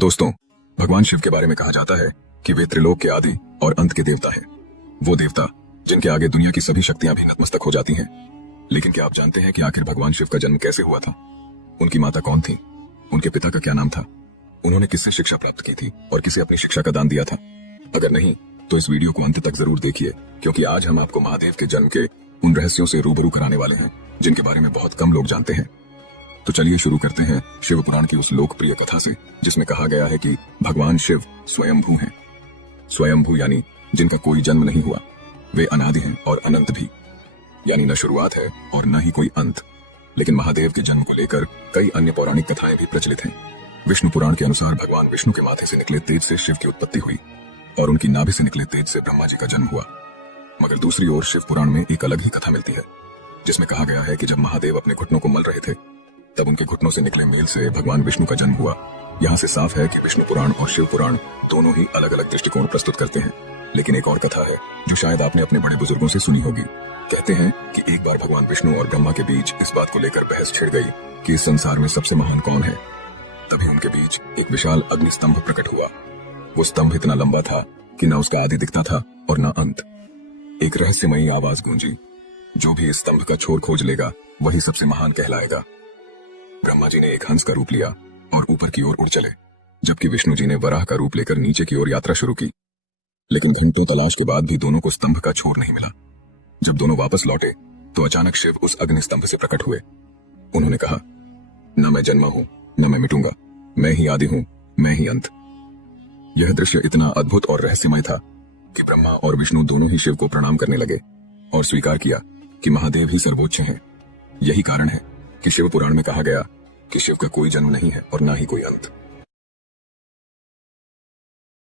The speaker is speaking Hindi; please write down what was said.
दोस्तों, भगवान शिव के बारे में कहा जाता है कि वे त्रिलोक के आदि और अंत के देवता है। वो देवता जिनके आगे दुनिया की सभी शक्तियां भी नतमस्तक हो जाती हैं। लेकिन क्या आप जानते हैं कि आखिर भगवान शिव का जन्म कैसे हुआ था? उनकी माता कौन थी? उनके पिता का क्या नाम था? उन्होंने किससे शिक्षा प्राप्त की थी और किसे अपनी शिक्षा का दान दिया था? अगर नहीं तो इस वीडियो को अंत तक जरूर देखिए, क्योंकि आज हम आपको महादेव के जन्म के उन रहस्यों से रूबरू कराने वाले हैं जिनके बारे में बहुत कम लोग जानते हैं। तो चलिए शुरू करते हैं शिव पुराण की उस लोकप्रिय कथा से जिसमें कहा गया है कि भगवान शिव स्वयंभू हैं। स्वयंभू यानी जिनका कोई जन्म नहीं हुआ। वे अनादि हैं और अनंत भी, यानी न शुरुआत है और न ही कोई अंत। लेकिन महादेव के जन्म को लेकर कई अन्य पौराणिक कथाएं भी प्रचलित हैं। विष्णु पुराण के अनुसार भगवान विष्णु के माथे से निकले तेज से शिव की उत्पत्ति हुई और उनकी नाभि से निकले तेज से ब्रह्मा जी का जन्म हुआ। मगर दूसरी ओर शिव पुराण में एक अलग ही कथा मिलती है जिसमें कहा गया है कि जब महादेव अपने घुटनों को मल रहे थे तब उनके घुटनों से निकले मेल से भगवान विष्णु का जन्म हुआ। यहाँ से साफ है कि विष्णु पुराण और शिव पुराण दोनों ही अलग अलग दृष्टिकोण प्रस्तुत करते हैं। लेकिन एक और कथा है जो शायद आपने अपने बड़े बुजुर्गों से सुनी होगी। कहते हैं कि एक बार भगवान विष्णु और ब्रह्मा के बीच इस बात को लेकर बहस छिड़ गई कि इस संसार में सबसे महान कौन है। तभी उनके बीच एक विशाल अग्नि स्तंभ प्रकट हुआ। वो स्तंभ इतना लंबा था कि न उसका आदि दिखता था और न अंत। एक रहस्यमयी आवाज गूंजी, जो भी इस स्तंभ का छोर खोज लेगा वही सबसे महान कहलाएगा। ब्रह्मा जी ने एक हंस का रूप लिया और ऊपर की ओर उड़ चले, जबकि विष्णु जी ने वराह का रूप लेकर नीचे की ओर यात्रा शुरू की। लेकिन घंटों तलाश के बाद भी दोनों को स्तंभ का छोर नहीं मिला। जब दोनों वापस लौटे तो अचानक शिव उस अग्नि स्तंभ से प्रकट हुए। उन्होंने कहा, न मैं जन्मा हूं न मैं मिटूंगा, मैं ही आदि हूं, मैं ही अंत। यह दृश्य इतना अद्भुत और रहस्यमय था कि ब्रह्मा और विष्णु दोनों ही शिव को प्रणाम करने लगे और स्वीकार किया कि महादेव ही सर्वोच्च हैं। यही कारण है कि शिव पुराण में कहा गया कि शिव का कोई जन्म नहीं है और ना ही कोई अंत।